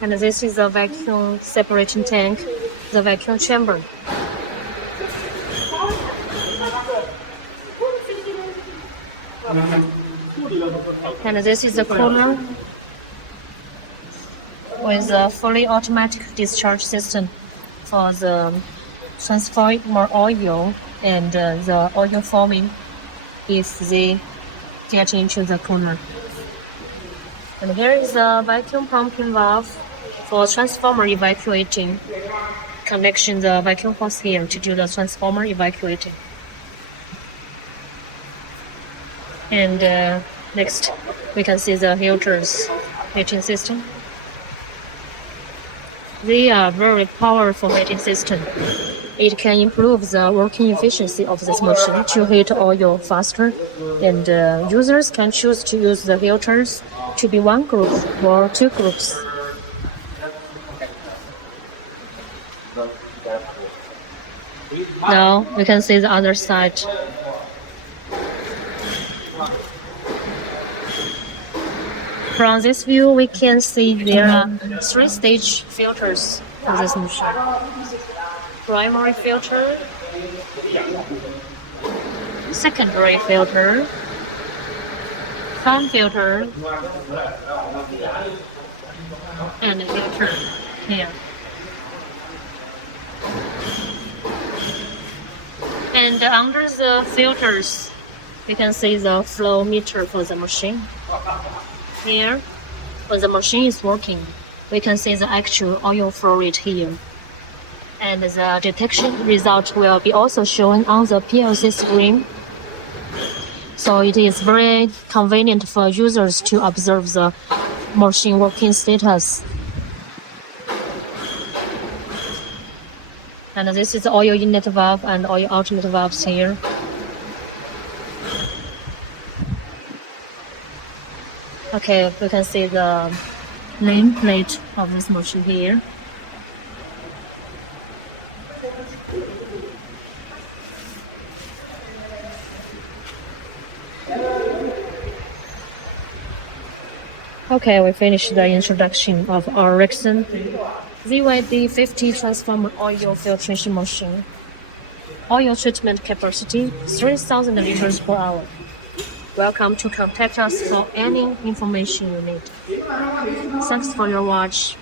And this is the vacuum separating tank, the vacuum chamber. And this is the cooler with a fully automatic discharge system for the transformer oil and the oil forming if they get into the cooler. And here is a vacuum pumping valve for transformer evacuating. Connection the vacuum hose here to do the transformer evacuating. And next, we can see the filters heating system. They are very powerful heating system. It can improve the working efficiency of this machine to heat oil faster, and users can choose to use the filters to be one group or two groups. Now you can see the other side. From this view, we can see there are three-stage filters for this machine. Primary filter, secondary filter, fan filter, and filter here. And under the filters, you can see the flow meter for the machine. Here, when the machine is working, we can see the actual oil flow rate here. And the detection result will be also shown on the PLC screen. So it is very convenient for users to observe the machine working status. And this is the oil inlet valve and oil outlet valves here. Okay, we can see the name plate of this machine here. Okay, we finished the introduction of our Rexon ZYD50 transformer oil filtration machine. Oil treatment capacity 3,000 liters per hour. Welcome to contact us for any information you need. Thanks for your watch.